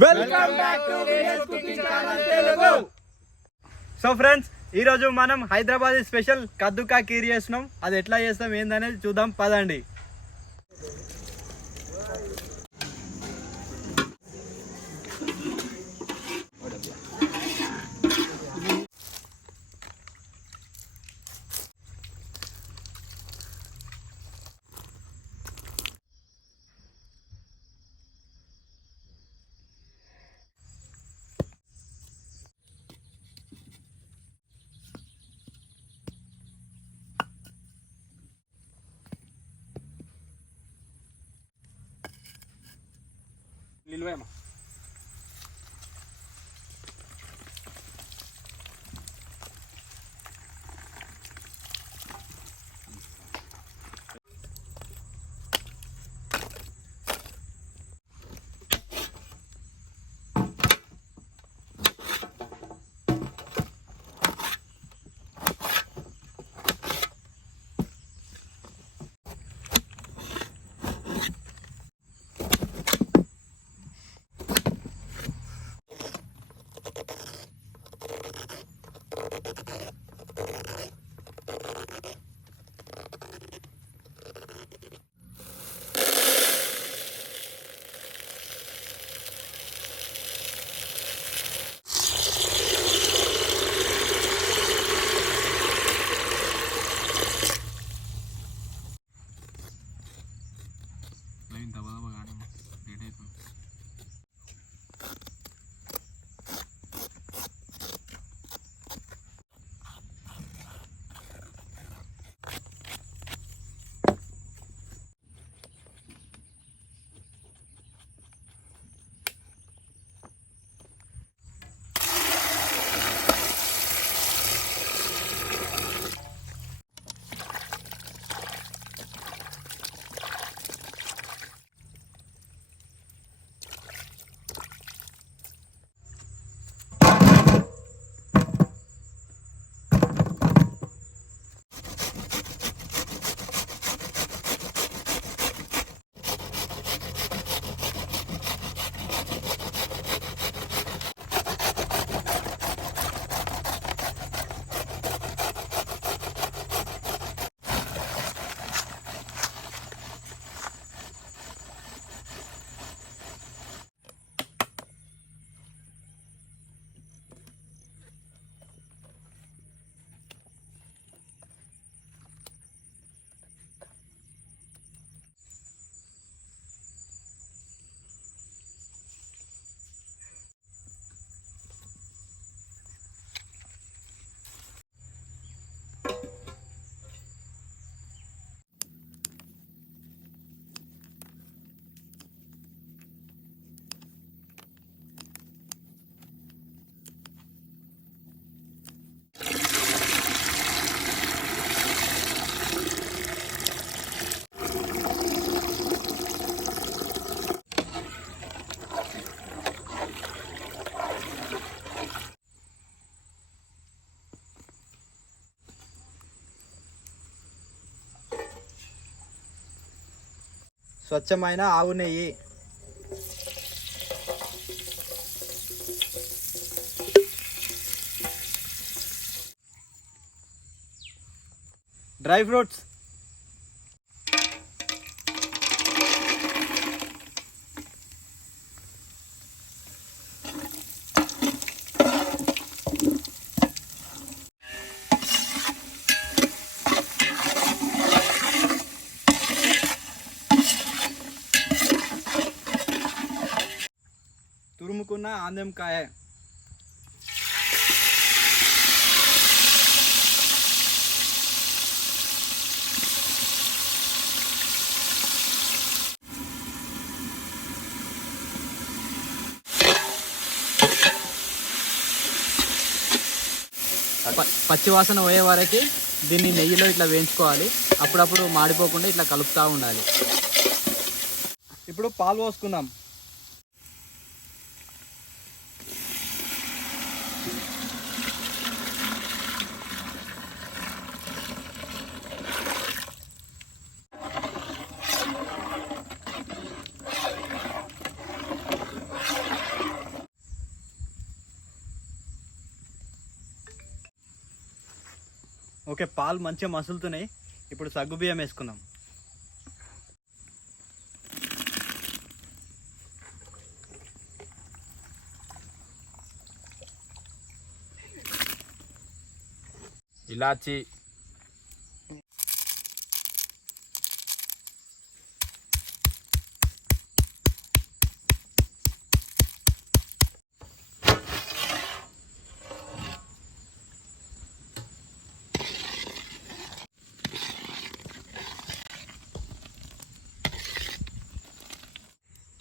Welcome back to village cooking channel Telugu. So friends, ఈ రోజు మనం హైదరాబాద్ స్పెషల్ కద్దు కా కీర్ చేస్తున్నాం. అది ఎట్లా చేస్తాం ఏందనేది చూద్దాం పదండి. నిల్వేమా స్వచ్ఛమైన ఆవు నెయ్యి, డ్రై ఫ్రూట్స్, తురుముకున్న ఆందెంకాయ, పచ్చివాసన పోయే వరకు దీన్ని నెయ్యిలో ఇట్లా వేయించుకోవాలి. అప్పుడప్పుడు మాడిపోకుండా ఇట్లా కలుపుతూ ఉండాలి. ఇప్పుడు పాలు పోసుకుందాం. ఓకే, పాలు మంచిగా మసులుతున్నాయి. ఇప్పుడు సగ్గుబియ్యం వేసుకుందాం. ఇలాచి,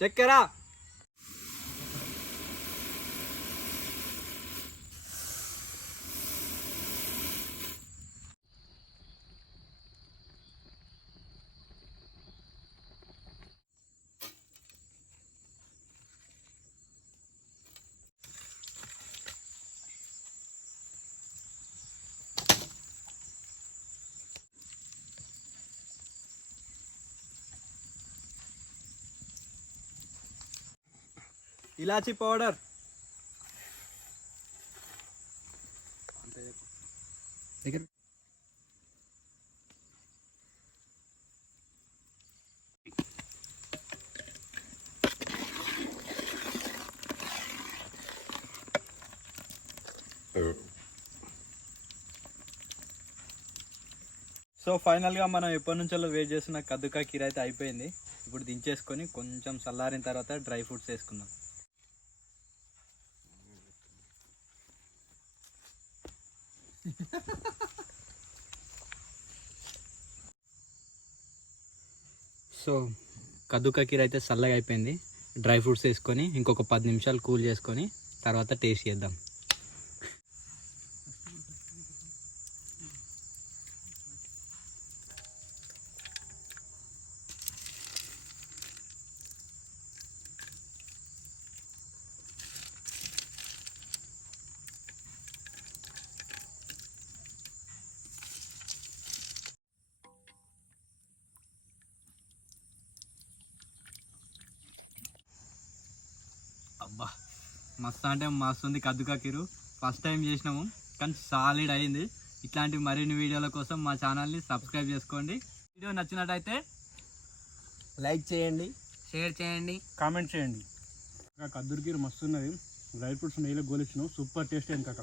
చక్కెర, ఇలాచి పౌడర్, సో ఫైనల్గా మనం ఎప్పటి నుంచో వెయిట్ చేస్తున్న కద్దుకా కీర్ అయితే అయిపోయింది. ఇప్పుడు దించేసుకొని కొంచెం చల్లారిన తర్వాత డ్రై ఫ్రూట్స్ వేసుకుందాం. సో కద్దుకా కీర్ అయితే చల్లగా అయిపోయింది. డ్రై ఫ్రూట్స్ వేసుకొని ఇంకొక 10 నిమిషాలు కూల్ చేసుకొని తర్వాత టేస్ట్ చేద్దాం. అబ్బా, మస్తు అంటే మస్తు ఉంది కద్దుకా కీరు. ఫస్ట్ టైం చేసినాము కానీ సాలిడ్ అయింది. ఇట్లాంటి మరిన్ని వీడియోల కోసం మా ఛానల్ని సబ్స్క్రైబ్ చేసుకోండి. వీడియో నచ్చినట్టయితే లైక్ చేయండి, షేర్ చేయండి, కామెంట్ చేయండి. కద్దు కీర్ మస్తు ఉన్నది. డ్రై ఫ్రూట్స్ నెయ్యిలో గోలిచ్చినాం, సూపర్ టేస్ట్ అయింది కాక.